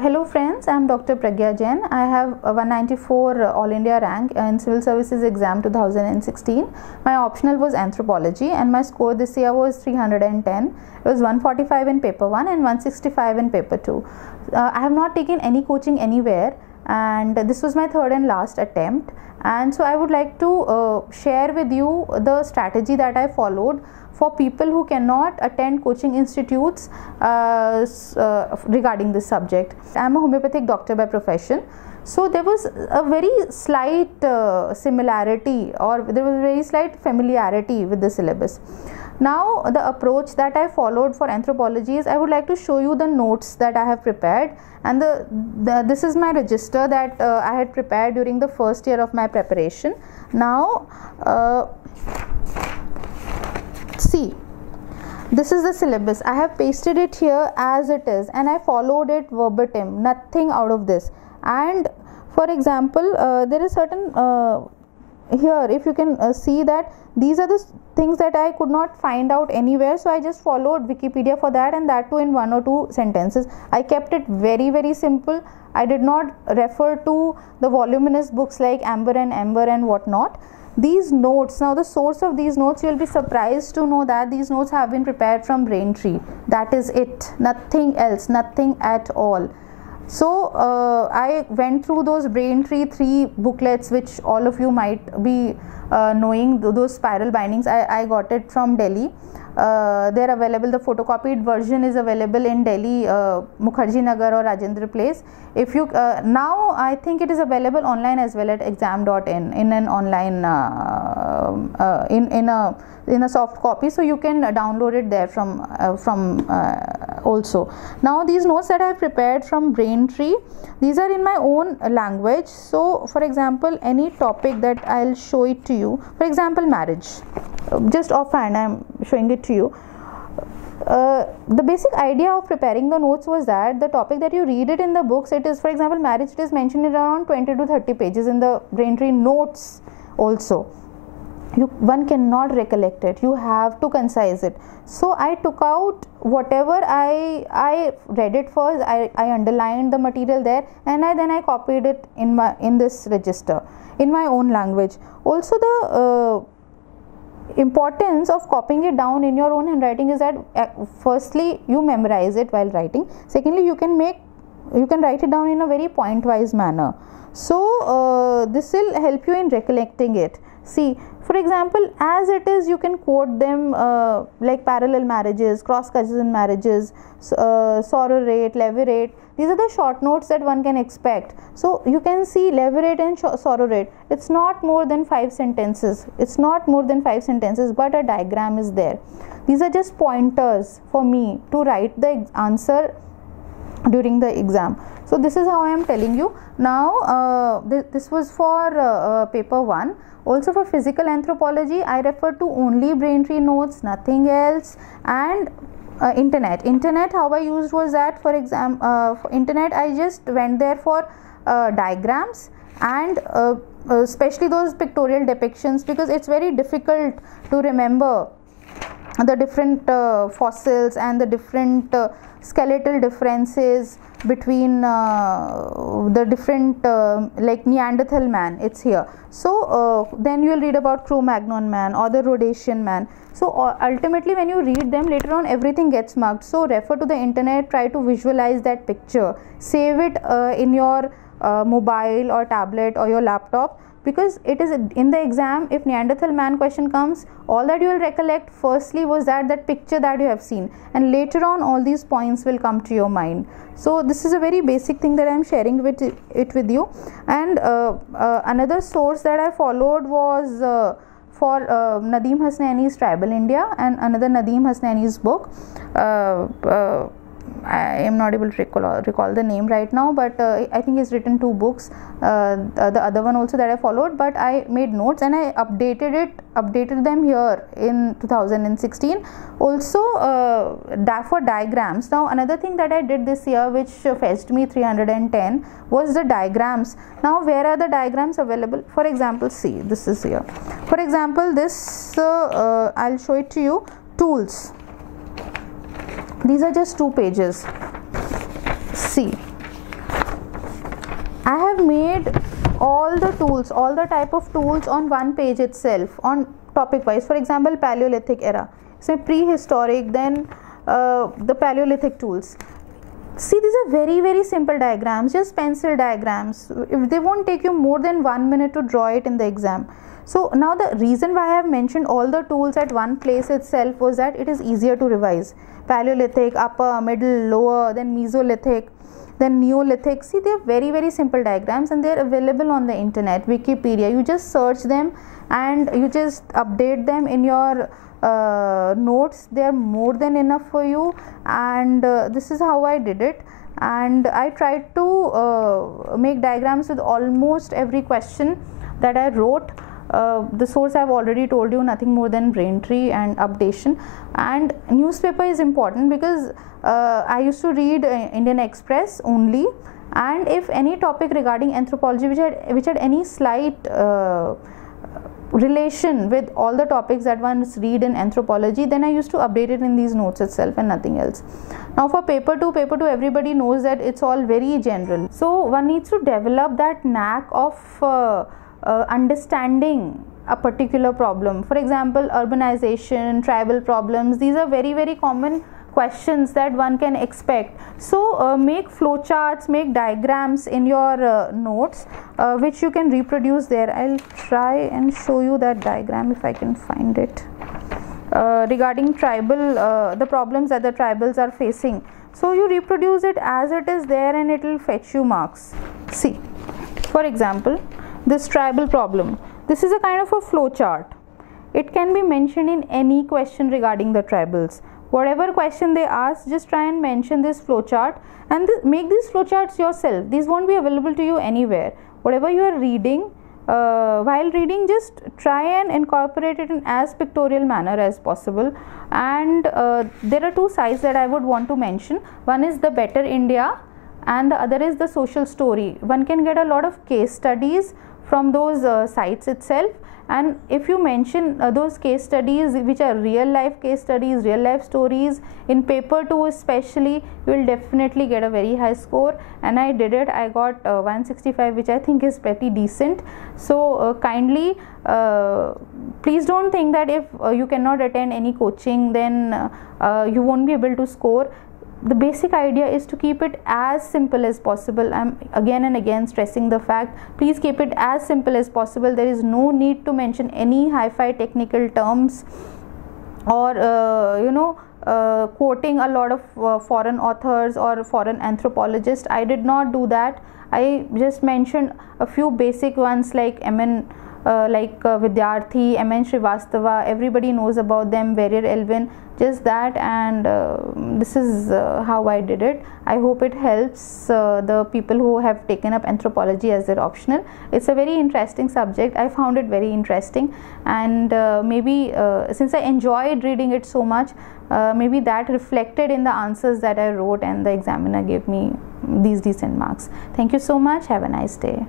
Hello friends, I am Dr. Pragya Jain. I have a 194 All India rank in Civil Services exam 2016. My optional was anthropology and my score this year was 310. It was 145 in paper 1 and 165 in paper 2. I have not taken any coaching anywhere, and this was my third and last attempt, and so I would like to share with you the strategy that I followed for people who cannot attend coaching institutes regarding this subject. I am a homeopathic doctor by profession, so there was a very slight similarity, or there was a very slight familiarity with the syllabus. Now the approach that I followed for anthropology is, I would like to show you the notes that I have prepared, and this is my register that I had prepared during the first year of my preparation. Now see, this is the syllabus. I have pasted it here as it is and I followed it verbatim, nothing out of this. And for example, there is certain here, if you can see that these are the things that I could not find out anywhere, so I just followed Wikipedia for that, and that too in 1 or 2 sentences. I kept it very simple. I did not refer to the voluminous books like Amber and Ember and whatnot. These notes, now the source of these notes, you will be surprised to know that these notes have been prepared from Braintree. That is it, nothing else, nothing at all. So I went through those Braintree 3 booklets, which all of you might be knowing, those spiral bindings. I got it from Delhi. They're available, the photocopied version is available in Delhi, Mukherjee Nagar or Rajendra Place. If you now I think it is available online as well at exam.in in an online in a soft copy, so you can download it there from also. Now these notes that I have prepared from Braintree, these are in my own language. So for example, any topic that I'll show it to you, for example marriage, just offhand I'm showing it to you. The basic idea of preparing the notes was that the topic that you read it in the books, it is, for example marriage, it is mentioned in around 20 to 30 pages in the Braintree notes also. One cannot recollect it, you have to concise it. So I took out whatever I read it first, I underlined the material there, and then I copied it in this register in my own language. Also the importance of copying it down in your own handwriting is that firstly you memorize it while writing, secondly you can write it down in a very point wise manner. So this will help you in recollecting it. See, for example, as it is, you can quote them like parallel marriages, cross cousin marriages, sororate, levirate. These are the short notes that one can expect. So you can see levirate and sororate, it's not more than 5 sentences. It's not more than 5 sentences, but a diagram is there. These are just pointers for me to write the answer during the exam. So this is how I am telling you. Now this was for paper 1. Also for physical anthropology, I refer to only Braintree notes, nothing else. And internet, how I used was that, for internet I just went there for diagrams and especially those pictorial depictions, because it's very difficult to remember the different fossils and the different skeletal differences between the different like Neanderthal man, it's here. So then you will read about Cro-Magnon man or the Rhodesian man. So ultimately when you read them later on, everything gets marked. So refer to the internet, try to visualize that picture, save it in your mobile or tablet or your laptop, because it is in the exam. If Neanderthal man question comes, all that you will recollect firstly was that picture that you have seen, and later on all these points will come to your mind. So this is a very basic thing that I am sharing with you. And another source that I followed was for Nadeem Hasnaini's Tribal India, and another Nadeem Hasnaini's book. I am not able to recall the name right now, but I think he's written 2 books. The other one also that I followed, but I made notes and I updated them here in 2016. Also for diagrams. Now another thing that I did this year which fetched me 310 was the diagrams. Now where are the diagrams available? For example, see, this is here. For example, this I'll show it to you. Tools. These are just 2 pages. See, made all the tools, all the type of tools on one page itself, on topic wise. For example, Paleolithic era, so prehistoric, then the Paleolithic tools. See, these are very simple diagrams, just pencil diagrams. If they won't take you more than 1 minute to draw it in the exam. So now the reason why I have mentioned all the tools at one place itself was that it is easier to revise. Paleolithic, upper, middle, lower, then Mesolithic, then Neolithic. See, they are very simple diagrams and they are available on the internet, Wikipedia. You just search them and you just update them in your notes. They are more than enough for you, and this is how I did it. And I tried to make diagrams with almost every question that I wrote. The source I have already told you, nothing more than Braintree and Updation. And newspaper is important because I used to read Indian Express only, and if any topic regarding anthropology which had any slight relation with all the topics that one read in anthropology, then I used to update it in these notes itself and nothing else. Now for paper 2, everybody knows that it's all very general. So one needs to develop that knack of understanding a particular problem. For example, urbanization, tribal problems, these are very common questions that one can expect. So make flowcharts, make diagrams in your notes which you can reproduce there. I'll try and show you that diagram if I can find it. Regarding tribal, the problems that the tribals are facing. So you reproduce it as it is there and it will fetch you marks. See, for example, this tribal problem. This is a kind of a flow chart. It can be mentioned in any question regarding the tribals. Whatever question they ask, just try and mention this flow chart and make these flow charts yourself. These won't be available to you anywhere. Whatever you are reading, while reading, just try and incorporate it in as pictorial manner as possible. And there are two sites that I would want to mention. One is the Better India and the other is the Social Story. One can get a lot of case studies from those sites itself, and if you mention those case studies which are real life case studies, real life stories in paper 2 especially, you will definitely get a very high score. And I did it. I got 165, which I think is pretty decent. So kindly please don't think that if you cannot attend any coaching, then you won't be able to score. The basic idea is to keep it as simple as possible. I'm again and again stressing the fact, please keep it as simple as possible. There is no need to mention any hi-fi technical terms or quoting a lot of foreign authors or foreign anthropologists. I did not do that. I just mentioned a few basic ones like Vidyarthi, M.N. Srivastava. Everybody knows about them, Verrier Elvin, just that. And this is how I did it. I hope it helps the people who have taken up anthropology as their optional. It's a very interesting subject. I found it very interesting, and maybe since I enjoyed reading it so much, maybe that reflected in the answers that I wrote, and the examiner gave me these decent marks. Thank you so much. Have a nice day.